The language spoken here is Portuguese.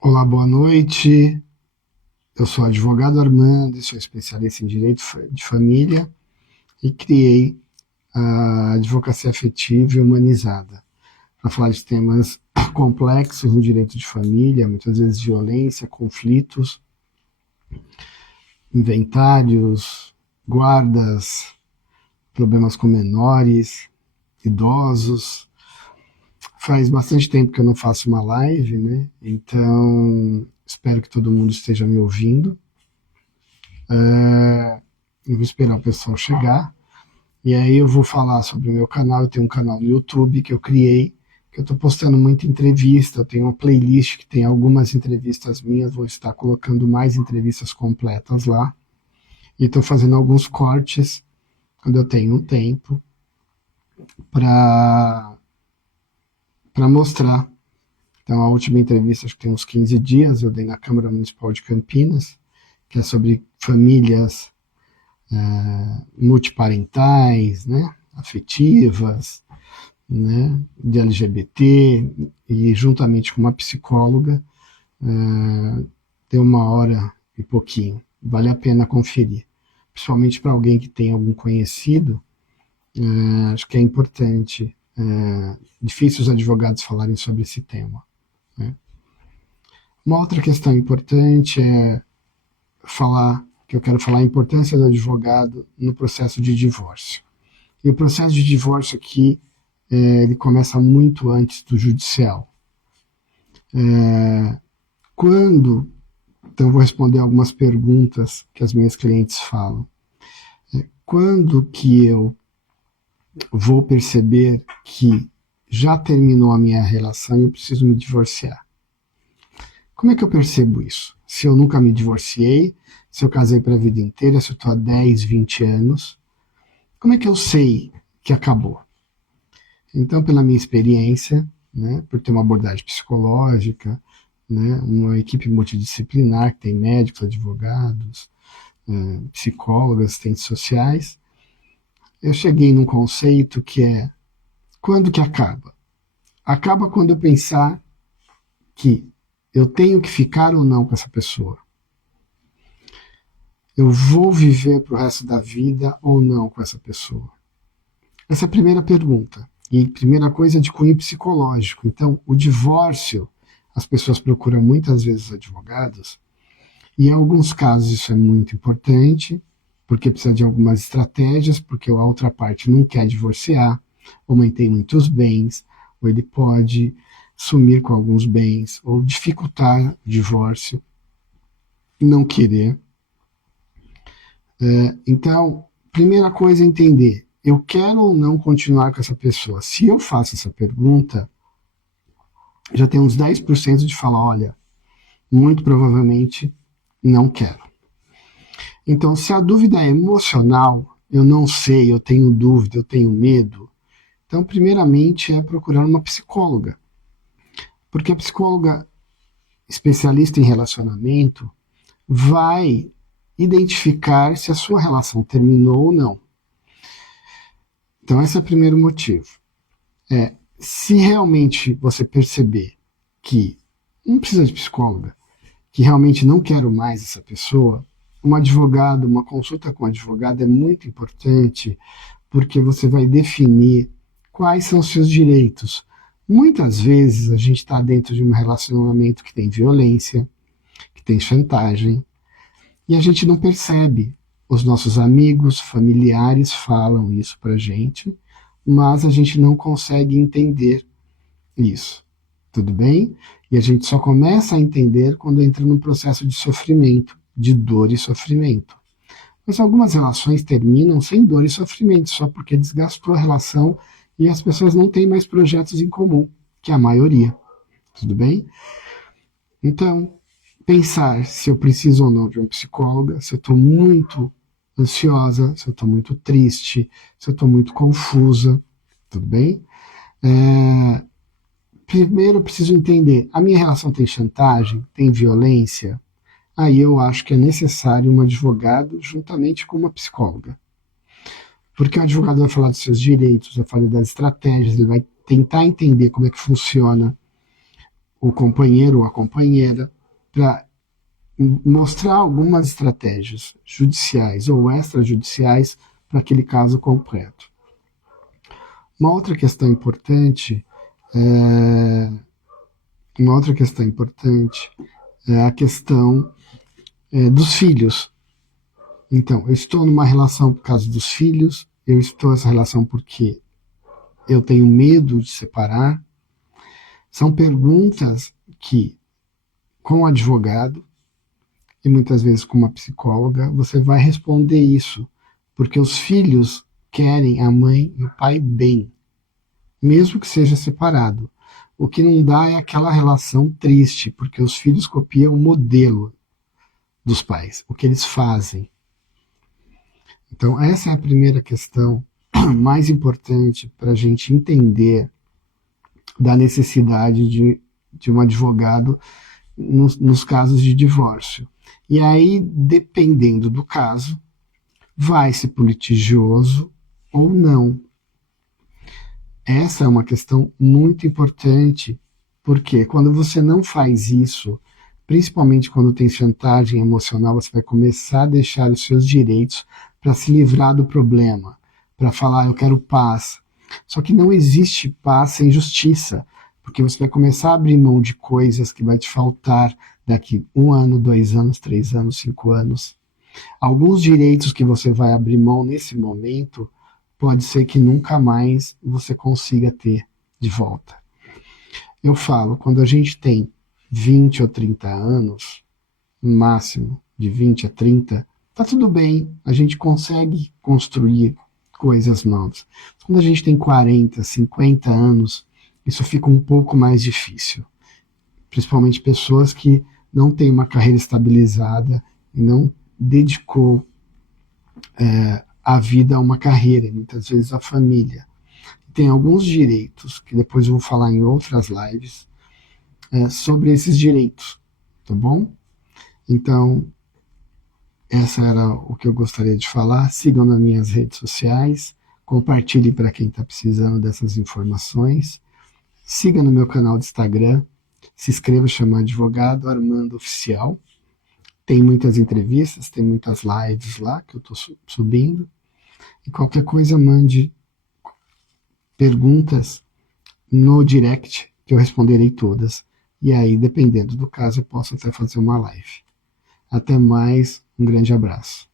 Olá, boa noite. Eu sou advogado Armando e sou especialista em direito de família e criei a advocacia afetiva e humanizada para falar de temas complexos no direito de família, muitas vezes violência, conflitos, inventários, guardas, problemas com menores, idosos. Faz bastante tempo que eu não faço uma live, né? Então espero que todo mundo esteja me ouvindo. Eu vou esperar o pessoal chegar. E aí eu vou falar sobre o meu canal. Eu tenho um canal no YouTube que eu criei, que eu estou postando muita entrevista. Eu tenho uma playlist que tem algumas entrevistas minhas. Vou estar colocando mais entrevistas completas lá. E estou fazendo alguns cortes quando eu tenho um tempo para mostrar. Então, a última entrevista, acho que tem uns 15 dias, eu dei na Câmara Municipal de Campinas, que é sobre famílias multiparentais, né, afetivas, né, de LGBT, e juntamente com uma psicóloga, deu 1 hora e pouquinho. Vale a pena conferir. Principalmente para alguém que tem algum conhecido, acho que é importante. Difícil os advogados falarem sobre esse tema. Né? Uma outra questão importante é que eu quero falar a importância do advogado no processo de divórcio. E o processo de divórcio aqui, ele começa muito antes do judicial. Quando, então eu vou responder algumas perguntas que as minhas clientes falam. Quando que eu vou perceber que já terminou a minha relação e eu preciso me divorciar? Como é que eu percebo isso? Se eu nunca me divorciei, se eu casei para a vida inteira, se eu estou há 10, 20 anos, como é que eu sei que acabou? Então, pela minha experiência, né, por ter uma abordagem psicológica, né, uma equipe multidisciplinar que tem médicos, advogados, psicólogos, assistentes sociais, eu cheguei num conceito que é: quando que acaba? Acaba quando eu pensar que eu tenho que ficar ou não com essa pessoa. Eu vou viver pro resto da vida ou não com essa pessoa? Essa é a primeira pergunta. E primeira coisa é de cunho psicológico. Então, o divórcio, as pessoas procuram muitas vezes advogados, e em alguns casos isso é muito importante, porque precisa de algumas estratégias, porque a outra parte não quer divorciar, ou mantém muitos bens, ou ele pode sumir com alguns bens, ou dificultar o divórcio, não querer. Então, primeira coisa é entender: eu quero ou não continuar com essa pessoa? Se eu faço essa pergunta, já tem uns 10% de falar: olha, muito provavelmente não quero. Então, se a dúvida é emocional, eu não sei, eu tenho dúvida, eu tenho medo, então, primeiramente, é procurar uma psicóloga. Porque a psicóloga especialista em relacionamento vai identificar se a sua relação terminou ou não. Então, esse é o primeiro motivo. Se realmente você perceber que não precisa de psicóloga, que realmente não quero mais essa pessoa, um advogado, uma consulta com um advogado é muito importante, porque você vai definir quais são os seus direitos. Muitas vezes a gente está dentro de um relacionamento que tem violência, que tem chantagem, e a gente não percebe. Os nossos amigos, familiares falam isso pra gente, mas a gente não consegue entender isso. Tudo bem? E a gente só começa a entender quando entra num processo de sofrimento, de dor e sofrimento. Mas algumas relações terminam sem dor e sofrimento, só porque desgastou a relação e as pessoas não têm mais projetos em comum, que é a maioria. Tudo bem? Então, pensar se eu preciso ou não de uma psicóloga, se eu estou muito ansiosa, se eu estou muito triste, se eu estou muito confusa, tudo bem? Primeiro eu preciso entender: a minha relação tem chantagem, tem violência? Aí eu acho que é necessário um advogado juntamente com uma psicóloga. Porque o advogado vai falar dos seus direitos, vai falar das estratégias, ele vai tentar entender como é que funciona o companheiro ou a companheira para mostrar algumas estratégias judiciais ou extrajudiciais para aquele caso concreto. Uma outra questão importante é a questão dos filhos. Então, eu estou numa relação por causa dos filhos, eu estou nessa relação porque eu tenho medo de separar. São perguntas que, com o advogado, e muitas vezes com uma psicóloga, você vai responder isso, porque os filhos querem a mãe e o pai bem, mesmo que seja separado. O que não dá é aquela relação triste, porque os filhos copiam o modelo dos pais, o que eles fazem. Então, essa é a primeira questão mais importante para a gente entender da necessidade de um advogado nos casos de divórcio. E aí, dependendo do caso, vai-se para o litigioso ou não. Essa é uma questão muito importante, porque quando você não faz isso, principalmente quando tem chantagem emocional, você vai começar a deixar os seus direitos para se livrar do problema, para falar, eu quero paz. Só que não existe paz sem justiça, porque você vai começar a abrir mão de coisas que vai te faltar daqui 1 ano, 2 anos, 3 anos, 5 anos. Alguns direitos que você vai abrir mão nesse momento, pode ser que nunca mais você consiga ter de volta. Eu falo, quando a gente tem 20 ou 30 anos, no máximo de 20 a 30, tá tudo bem, a gente consegue construir coisas novas. Quando a gente tem 40, 50 anos, isso fica um pouco mais difícil. Principalmente pessoas que não têm uma carreira estabilizada e não dedicou a vida a uma carreira, e muitas vezes a família. Tem alguns direitos, que depois eu vou falar em outras lives, sobre esses direitos, tá bom? Então, essa era o que eu gostaria de falar. Sigam nas minhas redes sociais, compartilhe para quem está precisando dessas informações. Siga no meu canal do Instagram, se inscreva, chama Advogado Armando Oficial. Tem muitas entrevistas, tem muitas lives lá que eu estou subindo. E qualquer coisa, mande perguntas no direct, que eu responderei todas. E aí, dependendo do caso, eu posso até fazer uma live. Até mais, um grande abraço.